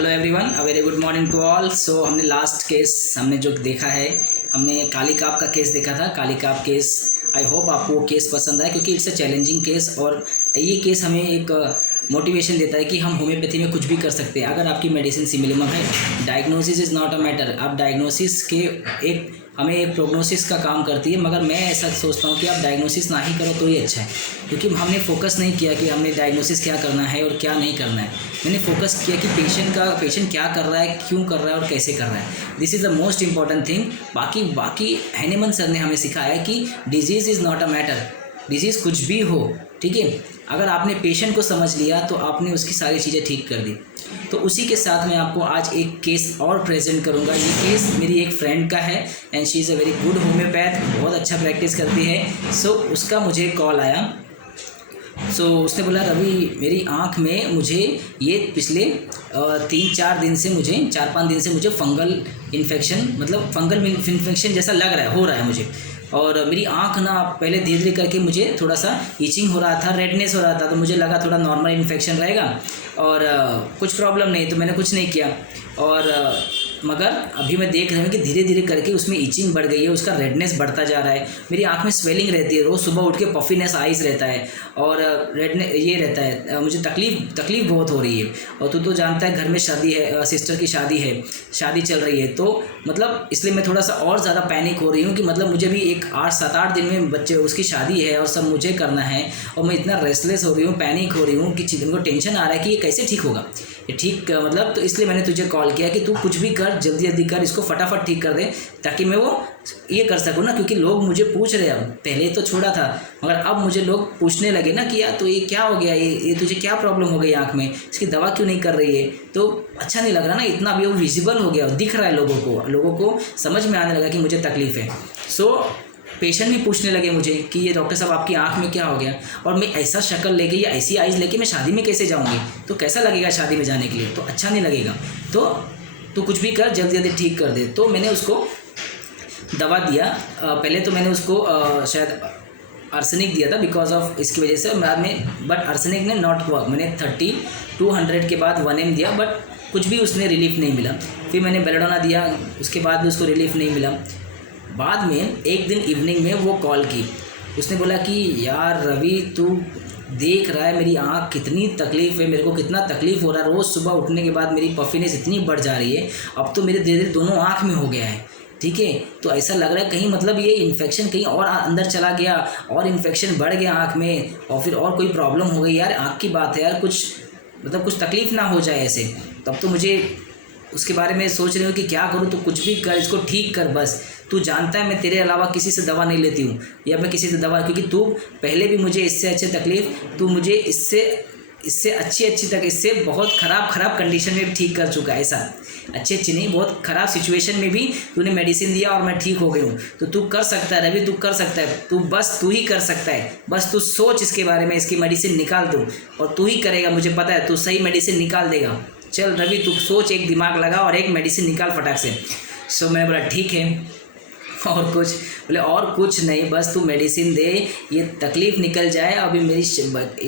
Hello everyone, a very good morning to all. So हमने last case हमने जो देखा है, हमने काली काप का केस देखा था। काली काप केस, आई होप आपको वो केस पसंद आए क्योंकि इट्स अ चैलेंजिंग केस और ये केस हमें एक मोटिवेशन देता है कि हम होम्योपैथी में कुछ भी कर सकते हैं अगर आपकी मेडिसिन सिमिलर है। Diagnosis is not a matter. आप डायग्नोसिस के एक हमें एक प्रोग्नोसिस का काम करती है, मगर मैं ऐसा सोचता हूँ कि आप डायग्नोसिस ना ही करो तो ही अच्छा है, क्योंकि हमने फोकस नहीं किया कि हमने डायग्नोसिस क्या करना है और क्या नहीं करना है। मैंने फोकस किया कि पेशेंट क्या कर रहा है, क्यों कर रहा है और कैसे कर रहा है। This is the most important thing. बाकी हैनीमन सर ने हमें सिखाया है कि disease is not a matter. Disease कुछ भी हो, ठीक है, अगर आपने पेशेंट को समझ लिया तो आपने उसकी सारी चीज़ें ठीक कर दी। तो उसी के साथ मैं आपको आज एक केस और प्रेजेंट करूंगा। ये केस मेरी एक फ्रेंड का है and she is a very good homeopath, बहुत अच्छा प्रैक्टिस करती है। सो उसका मुझे कॉल आया। उसने बोला, रवि मेरी आँख में मुझे ये पिछले 3-4 दिन से मुझे 4-5 दिन से मुझे फंगल इन्फेक्शन, मतलब फंगल इन्फेक्शन जैसा लग रहा है, हो रहा है मुझे। और मेरी आँख ना पहले धीरे धीरे करके मुझे थोड़ा सा इचिंग हो रहा था, रेडनेस हो रहा था, तो मुझे लगा थोड़ा नॉर्मल इन्फेक्शन रहेगा और कुछ प्रॉब्लम नहीं, तो मैंने कुछ नहीं किया। और मगर अभी मैं देख रहा हूँ कि धीरे धीरे करके उसमें इचिंग बढ़ गई है, उसका रेडनेस बढ़ता जा रहा है, मेरी आँख में स्वेलिंग रहती है, रोज़ सुबह उठ के पफीनेस आइज रहता है और रेडनेस ये रहता है, मुझे तकलीफ़ बहुत हो रही है। और तू तो जानता है घर में शादी है, सिस्टर की शादी चल रही है, तो मतलब इसलिए मैं थोड़ा सा और ज़्यादा पैनिक हो रही हूँ कि मतलब मुझे भी एक 8-7-8 दिन में बच्चे उसकी शादी है और सब मुझे करना है और मैं इतना रेस्टलेस हो रही हूँ, पैनिक हो रही हूँ कि उनको टेंशन आ रहा है कि ये कैसे ठीक होगा, ये ठीक मतलब। तो इसलिए मैंने तुझे कॉल किया कि तू कुछ भी कर, जल्दी कर, इसको फटाफट ठीक कर दे ताकि मैं वो ये कर सकूँ ना। क्योंकि लोग मुझे पूछ रहे हैं, अब पहले तो छोड़ा था मगर अब मुझे लोग पूछने लगे ना कि यार तो ये क्या हो गया, ये तुझे क्या प्रॉब्लम हो गई आँख में, इसकी दवा क्यों नहीं कर रही है। तो अच्छा नहीं लग रहा ना, इतना अभी वो विजिबल हो गया, दिख रहा है लोगों को समझ में आने लगा कि मुझे तकलीफ़ है। पेशेंट भी पूछने लगे मुझे कि ये डॉक्टर साहब आपकी आंख में क्या हो गया, और मैं ऐसा शक्ल लेके या ऐसी आइज़ लेके मैं शादी में कैसे जाऊंगी, तो कैसा लगेगा शादी में जाने के लिए, तो अच्छा नहीं लगेगा। तो कुछ भी कर, जल्दी ठीक कर दे। तो मैंने उसको दवा दिया। पहले तो मैंने उसको शायद आर्सेनिक दिया था बिकॉज ऑफ इसकी वजह से बाद में, बट आर्सेनिक ने नॉट वर्क। मैंने 30-200 के बाद 1 ml दिया, बट कुछ भी उसने रिलीफ नहीं मिला। फिर मैंने बेलेडोना दिया, उसके बाद भी उसको रिलीफ नहीं मिला। बाद में एक दिन इवनिंग में वो कॉल की, उसने बोला कि यार रवि तू देख रहा है मेरी आँख कितनी तकलीफ़ है, मेरे को कितना तकलीफ़ हो रहा है, रोज़ सुबह उठने के बाद मेरी पफीनेस इतनी बढ़ जा रही है, अब तो मेरे धीरे धीरे दोनों आँख में हो गया है, ठीक है। तो ऐसा लग रहा है कहीं मतलब ये इन्फेक्शन कहीं और अंदर चला गया और इन्फेक्शन बढ़ गया आँख में और फिर और कोई प्रॉब्लम हो गई। यार आँख की बात है यार, कुछ तकलीफ़ ना हो जाए ऐसे। तब तो मुझे उसके बारे में सोच रही हूँ कि क्या करूँ। तो कुछ भी कर, इसको ठीक कर बस। तू जानता है मैं तेरे अलावा किसी से दवा नहीं लेती हूँ, या मैं किसी से दवा, क्योंकि तू पहले भी मुझे इससे अच्छे तकलीफ़, तू मुझे इससे अच्छी बहुत ख़राब कंडीशन में भी ठीक कर चुका है। ऐसा अच्छी नहीं, बहुत ख़राब सिचुएशन में भी तूने मेडिसिन दिया और मैं ठीक हो गई हूँ। तो तू कर सकता है रवि, तू कर सकता है, तू ही कर सकता है। बस तू सोच इसके बारे में, इसकी मेडिसिन निकाल दो और तू ही करेगा, मुझे पता है तू सही मेडिसिन निकाल देगा। चल रवि तू सोच, एक दिमाग लगा और एक मेडिसिन निकाल फटाक से। मैंने बोला ठीक है, और कुछ बोले और कुछ नहीं, बस तू मेडिसिन दे, ये तकलीफ़ निकल जाए। अभी मेरी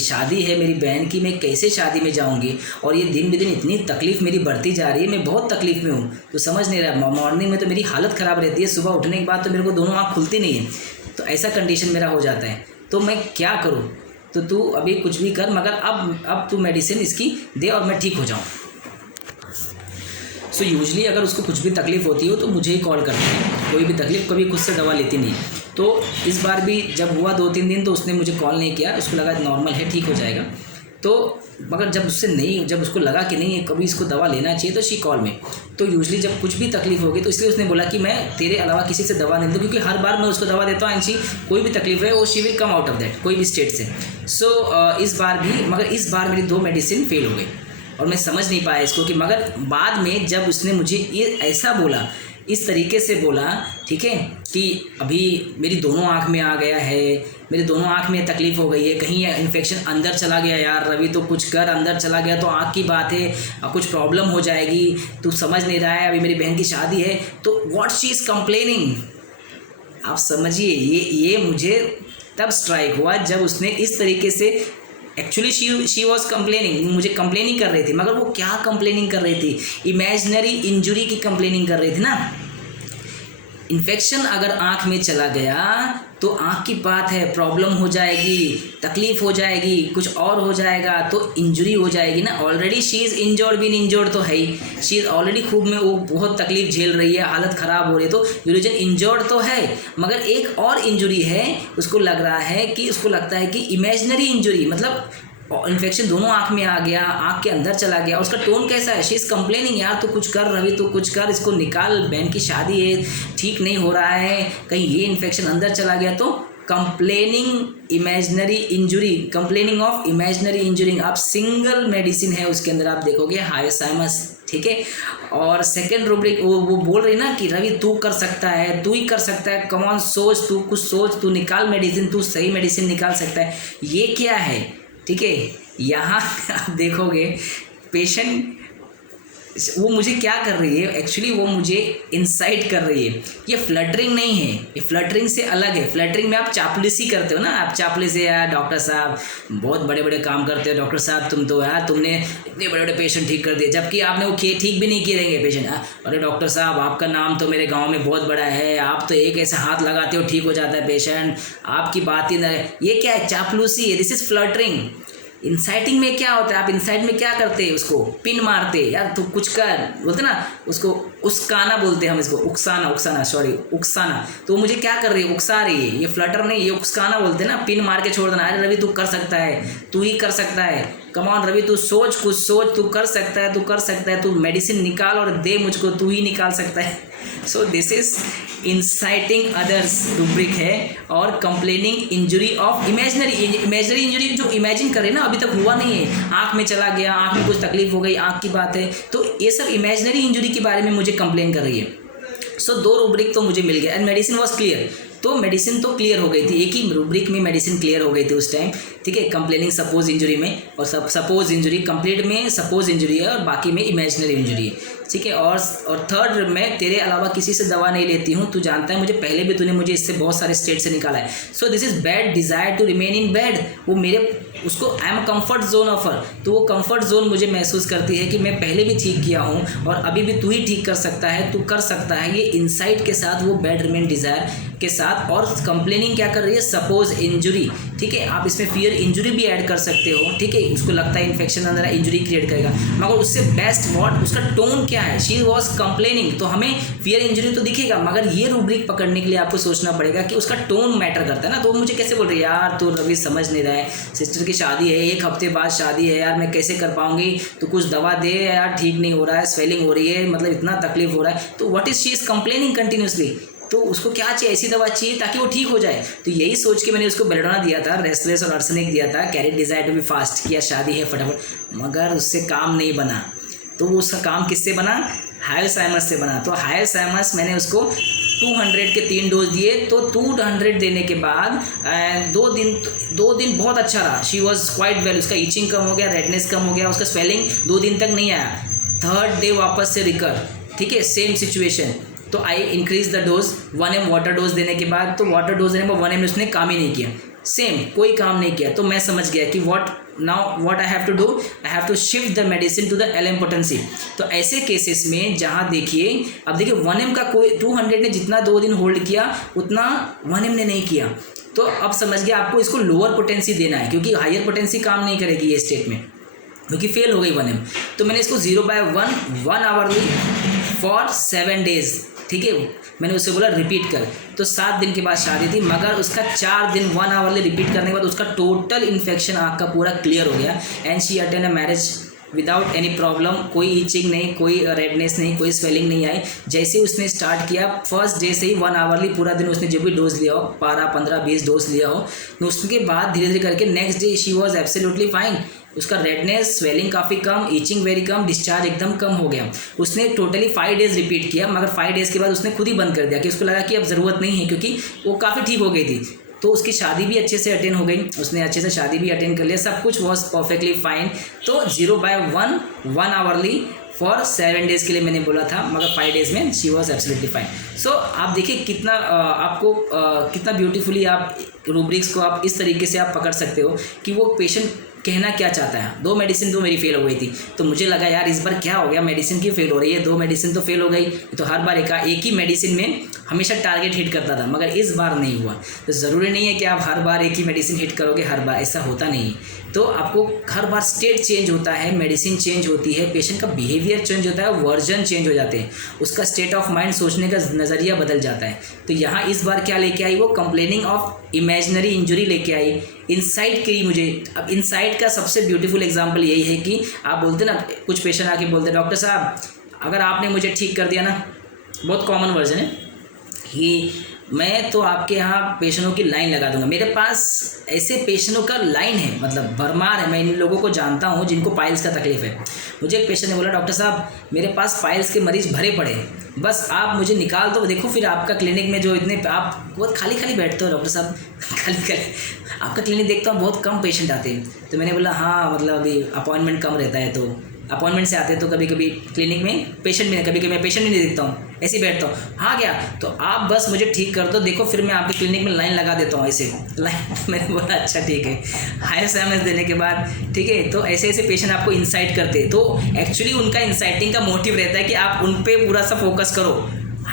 शादी है मेरी बहन की, मैं कैसे शादी में जाऊंगी, और ये दिन ब दिन इतनी तकलीफ़ मेरी बढ़ती जा रही है, मैं बहुत तकलीफ़ में हूँ। तो समझ नहीं रहा, मॉर्निंग में तो मेरी हालत ख़राब रहती है, सुबह उठने के बाद तो मेरे को दोनों आँख खुलती नहीं है, तो ऐसा कंडीशन मेरा हो जाता है। तो मैं क्या करूँ। तो तू अभी कुछ भी कर, मगर अब तू मेडिसिन इसकी दे और मैं ठीक हो जाऊँ। यूजली अगर उसको कुछ भी तकलीफ़ होती हो तो मुझे ही कॉल करते हैं, कोई भी तकलीफ़, कभी खुद से दवा लेती नहीं। तो इस बार भी जब हुआ 2-3 दिन तो उसने मुझे कॉल नहीं किया, उसको लगा नॉर्मल है, ठीक हो जाएगा। तो मगर जब उसको लगा कि नहीं है कभी इसको दवा लेना चाहिए, तो शी कॉल में। तो यूजली जब कुछ भी तकलीफ़ होगी तो इसलिए उसने बोला कि मैं तेरे अलावा किसी से दवा नहीं दूँ, क्योंकि हर बार मैं उसको दवा देता हूँ एंड कोई भी तकलीफ़ है वो she will come out of that, कोई भी स्टेट से। इस बार भी, मगर इस बार मेरी 2 मेडिसिन फेल हो गई और मैं समझ नहीं पाया इसको कि, मगर बाद में जब उसने मुझे ये ऐसा बोला, इस तरीके से बोला, ठीक है, कि अभी मेरी दोनों आँख में आ गया है, मेरे दोनों आँख में तकलीफ़ हो गई है, कहीं इन्फेक्शन अंदर चला गया, यार रवि तो कुछ कर, अंदर चला गया तो आँख की बात है, कुछ प्रॉब्लम हो जाएगी, तू समझ नहीं रहा है, अभी मेरी बहन की शादी है। तो व्हाट शी इज़ कंप्लेनिंग, आप समझिए, ये मुझे तब स्ट्राइक हुआ जब उसने इस तरीके से एक्चुअली शी वॉज कंप्लेनिंग, मुझे कंप्लेनिंग कर रही थी, मगर वो क्या कंप्लेनिंग कर रही थी, इमेजिनरी इंजुरी की कंप्लेनिंग कर रही थी ना। इन्फेक्शन अगर आँख में चला गया तो आँख की बात है, प्रॉब्लम हो जाएगी, तकलीफ हो जाएगी, कुछ और हो जाएगा, तो इंजरी हो जाएगी ना। Already she is injured, been injured तो है ही, शी इज़ ऑलरेडी खूब में वो बहुत तकलीफ झेल रही है, हालत ख़राब हो रही है, तो यूरोजन इंजर्ड तो है, मगर एक और इंजरी है, उसको लग रहा है कि उसको लगता है कि इमेजिनरी इंजरी, मतलब इन्फेक्शन दोनों आँख में आ गया, आँख के अंदर चला गया। उसका टोन कैसा है, शी इज़ कंप्लेनिंग, यार तू कुछ कर रवि, तू कुछ कर, इसको निकाल, बहन की शादी है, ठीक नहीं हो रहा है, कहीं ये इन्फेक्शन अंदर चला गया। तो complaining imaginary injury, complaining of imaginary injury, आप सिंगल मेडिसिन है उसके अंदर आप देखोगे हायोसाइमस, ठीक है। और सेकेंड रूब्रिक वो बोल रही ना कि रवि तू कर सकता है, तू ही कर सकता है, कम ऑन सोच, तू कुछ सोच, तू निकाल मेडिसिन, तू सही मेडिसिन निकाल सकता है। ये क्या है, ठीक है। यहाँ आप देखोगे पेशेंट वो मुझे क्या कर रही है, एक्चुअली वो मुझे इंसाइट कर रही है। ये फ्लटरिंग नहीं है, ये फ्लटरिंग से अलग है। फ्लटरिंग में आप चापलूसी करते हो ना, आप चापलूसी, यार डॉक्टर साहब बहुत बड़े बड़े काम करते हो, डॉक्टर साहब तुम तो यार तुमने इतने बड़े बड़े पेशेंट ठीक कर दिए, जबकि आपने वो ठीक भी नहीं किए रहेंगे पेशेंट। अरे डॉक्टर साहब आपका नाम तो मेरे गाँव में बहुत बड़ा है, आप तो एक ऐसा हाथ लगाते हो ठीक हो जाता है पेशेंट, आपकी बात ही ना। ये क्या है, चापलूसी है, दिस इज़ फ्लटरिंग। इंसाइटिंग में क्या होता है, आप इंसाइट में क्या करते हैं, उसको पिन मारते, यार तू कुछ कर बोलते ना, उसको उकसाना बोलते हैं हम, इसको उकसाना। तो मुझे क्या कर रही है, उकसा रही है, ये फ्लटर नहीं, ये उकसाना बोलते हैं ना, पिन मार के छोड़ देना। अरे रवि तू कर सकता है, तू ही कर सकता है, कम ऑन रवि तू सोच, कुछ सोच, तू कर सकता है, तू कर सकता है, तू मेडिसिन निकाल और दे मुझको, तू ही निकाल सकता है। So this is inciting others rubric है। और complaining injury of imaginary injury, जो इमेजिन करे ना, अभी तक हुआ नहीं है, आँख में चला गया, आँख में कुछ तकलीफ हो गई, आँख की बात है, तो ये सब इमेजिनरी इंजुरी के बारे में मुझे कंप्लेन कर रही है। सो 2 रूब्रिक तो मुझे मिल गया एंड मेडिसिन वॉज क्लियर। तो मेडिसिन तो क्लियर हो गई थी, एक ही रूब्रिक में मेडिसिन क्लियर हो गई थी उस टाइम, ठीक है। कंप्लेनिंग सपोज इंजुरी में, और सपोज इंजुरी कंप्लीट में सपोज इंजुरी है, और बाकी में इमेजिनरी इंजुरी है, ठीक है। और थर्ड में तेरे अलावा किसी से दवा नहीं लेती हूँ, तू जानता है मुझे, पहले भी तूने मुझे इससे बहुत सारे स्टेट से निकाला है। So this is bad desire to remain in bed, वो मेरे उसको I am comfort zone offer, तो वो कम्फर्ट जोन मुझे महसूस करती है कि मैं पहले भी ठीक किया हूँ और अभी भी तू ही ठीक कर सकता है, तू कर सकता है। ये इंसाइट के साथ वो बैड रिमेन डिज़ायर के साथ, और कंप्लेनिंग क्या कर रही है, सपोज इंजुरी, ठीक है। आप इसमें फियर इंजुरी भी ऐड कर सकते हो, ठीक है, उसको लगता है इन्फेक्शन अंदर इंजुरी क्रिएट करेगा, मगर उससे बेस्ट व्हाट, उसका टोन क्या है, शी वॉज कंप्लेनिंग, तो हमें फियर इंजुरी तो दिखेगा, मगर ये रूब्रिक पकड़ने के लिए आपको सोचना पड़ेगा कि उसका टोन मैटर करता है ना। तो मुझे कैसे बोल रही है, यार तो रवि समझ नहीं रहा है, सिस्टर की शादी है, 1 हफ्ते बाद शादी है, यार मैं कैसे कर पाऊंगी, तो कुछ दवा दे यार, ठीक नहीं हो रहा है, स्वेलिंग हो रही है, मतलब इतना तकलीफ हो रहा है, तो what is she is complaining continuously, तो उसको क्या चाहिए, ऐसी दवा चाहिए ताकि वो ठीक हो जाए। तो यही सोच के मैंने उसको बेलेडोना दिया था, रेस्टलेस और आर्सेनिक दिया था, carrot desire to be fast किया, शादी है फटाफट, मगर उससे काम नहीं बना। तो उसका काम किससे बना, हायोसाइमस से बना। तो हायोसाइमस मैंने उसको 200 के 3 डोज दिए, तो 200 देने के बाद 2 दिन बहुत अच्छा रहा, शी वॉज क्वाइट वेल, उसका ईचिंग कम हो गया, रेडनेस कम हो गया, उसका स्वेलिंग 2 दिन तक नहीं आया। 3rd डे वापस से रिकर, ठीक है, सेम सिचुएशन। तो I increase the dose, 1 ml water dose देने के बाद, तो वाटर डोज देने में 1 ml उसने काम ही नहीं किया, सेम कोई काम नहीं किया। तो मैं समझ गया कि what I have to do, I have to shift the medicine to the LM potency. तो ऐसे केसेस में जहाँ देखिए, अब देखिए 1 ml का कोई 200 ने जितना 2 दिन होल्ड किया उतना 1 ml ने नहीं किया, तो अब समझ गया आपको इसको लोअर पोटेंसी देना है, क्योंकि हायर पोटेंसी काम नहीं करेगी ये स्टेट में, क्योंकि फेल हो गई 1 ml। तो मैंने इसको 0/1 1 आवरली फॉर 7 डेज, ठीक है, मैंने उससे बोला रिपीट कर। तो 7 दिन के बाद शादी थी, मगर उसका 4 दिन 1 आवरली रिपीट करने के बाद उसका टोटल इन्फेक्शन आँख का पूरा क्लियर हो गया, and she attend a marriage without any problem, कोई ईचिंग नहीं, कोई रेडनेस नहीं, कोई स्वेलिंग नहीं आई। जैसे उसने स्टार्ट किया, फर्स्ट डे से ही 1 आवरली पूरा दिन उसने जो भी डोज लिया हो, 12 15 20 डोज लिया हो, तो उसके बाद धीरे धीरे करके next day she was absolutely fine. उसका रेडनेस, स्वेलिंग काफ़ी कम, ईचिंग वेरी कम, डिस्चार्ज एकदम कम हो गया। उसने टोटली 5 डेज रिपीट किया, मगर 5 डेज़ के बाद उसने खुद ही बंद कर दिया कि उसको लगा कि अब ज़रूरत नहीं है, क्योंकि वो काफ़ी ठीक हो गई थी। तो उसकी शादी भी अच्छे से अटेंड हो गई, उसने अच्छे से शादी भी अटेंड कर लिया, सब कुछ वॉज परफेक्टली फाइन। तो 0/1 1 आवरली फॉर 7 डेज़ के लिए मैंने बोला था, मगर 5 डेज़ में शी वॉज एब्सोल्युटली फाइन। सो आप देखिए कितना आपको कितना ब्यूटीफुली आप रूब्रिक्स को आप इस तरीके से आप पकड़ सकते हो कि वो पेशेंट कहना क्या चाहता है। 2 मेडिसिन तो मेरी फेल हो गई थी, तो मुझे लगा यार इस बार क्या हो गया, मेडिसिन क्यों फेल हो रही है, 2 मेडिसिन तो फेल हो गई। तो हर बार एक ही मेडिसिन में हमेशा टारगेट हिट करता था, मगर इस बार नहीं हुआ। तो ज़रूरी नहीं है कि आप हर बार एक ही मेडिसिन हिट करोगे, हर बार ऐसा होता नहीं है। तो आपको हर बार स्टेट चेंज होता है, मेडिसिन चेंज होती है, पेशेंट का बिहेवियर चेंज होता है, वर्जन चेंज हो जाते हैं, उसका स्टेट ऑफ माइंड, सोचने का नज़रिया बदल जाता है। तो यहाँ इस बार क्या लेके आई वो, कंप्लेनिंग ऑफ इमेजिनरी इंजरी लेके आई, इनसाइट की मुझे। अब इनसाइट का सबसे ब्यूटीफुल एग्जांपल यही है कि आप बोलते ना, कुछ पेशेंट आके बोलते डॉक्टर साहब अगर आपने मुझे ठीक कर दिया ना, बहुत कॉमन वर्जन है कि मैं तो आपके यहाँ पेशेंटों की लाइन लगा दूंगा। मेरे पास ऐसे पेशेंटों का लाइन है, मतलब भरमार है। मैं इन लोगों को जानता हूँ जिनको पाइल्स का तकलीफ है। मुझे एक पेशेंट ने बोला डॉक्टर साहब मेरे पास पाइल्स के मरीज़ भरे पड़े हैं, बस आप मुझे निकाल दो। देखो फिर आपका क्लिनिक में जो इतने आप बहुत खाली खाली बैठते हो डॉक्टर साहब, खाली खाली आपका क्लिनिक देखता हूँ, बहुत कम पेशेंट आते हैं। तो मैंने बोला हाँ मतलब अभी अपॉइंटमेंट कम रहता है, तो अपॉइंटमेंट से आते हैं, तो कभी कभी क्लिनिक में पेशेंट भी नहीं, कभी कभी मैं पेशेंट भी नहीं देखता हूँ, ऐसे ही बैठता हूँ। हाँ क्या, तो आप बस मुझे ठीक कर दो, देखो फिर मैं आपके क्लिनिक में लाइन लगा देता हूँ, ऐसे लाइन। मैंने बोला अच्छा ठीक है। हायर SMS देने के बाद ठीक है, तो ऐसे ऐसे पेशेंट आपको इंसाइट करते हैं। तो एक्चुअली उनका इंसाइटिंग का मोटिव रहता है कि आप उन पर पूरा सा फोकस करो।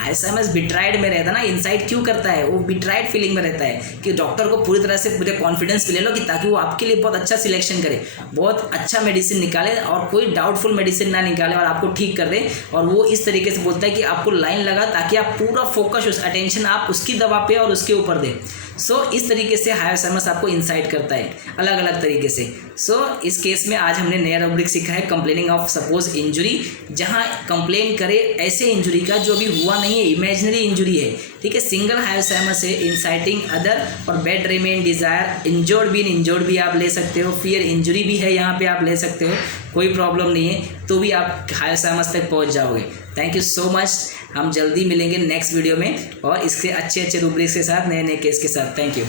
SMS बिट्राइड में रहता ना, इनसाइट क्यों करता है, वो बिट्राइड फीलिंग में रहता है कि डॉक्टर को पूरी तरह से मुझे कॉन्फिडेंस ले लो कि ताकि वो आपके लिए बहुत अच्छा सिलेक्शन करे, बहुत अच्छा मेडिसिन निकाले और कोई डाउटफुल मेडिसिन ना निकाले और आपको ठीक कर दे। और वो इस तरीके से बोलता है कि आपको लाइन लगा ताकि आप पूरा फोकस, उस अटेंशन आप उसकी दवा पे और उसके ऊपर दें। इस तरीके से हायर SMS आपको इंसाइट करता है अलग अलग तरीके से। इस केस में आज हमने नया रूब्रिक सीखा है, कंप्लेनिंग ऑफ सपोज इंजुरी, जहां कंप्लेन करे ऐसे इंजुरी का जो अभी हुआ नहीं है, इमेजिनरी इंजुरी है। ठीक है, सिंगल हायर SMS है, इंसाइटिंग अदर और बेड रिमेन डिजायर, इंजोर्ड भी आप ले सकते हो, फियर इंजुरी भी है यहाँ पे आप ले सकते हो, कोई प्रॉब्लम नहीं है, तो भी आप हायर SMS तक पहुँच जाओगे। Thank you so much. हम जल्दी मिलेंगे नेक्स्ट वीडियो में और इसके अच्छे रूब्रिक्स के साथ, नए नए केस के साथ। Thank you.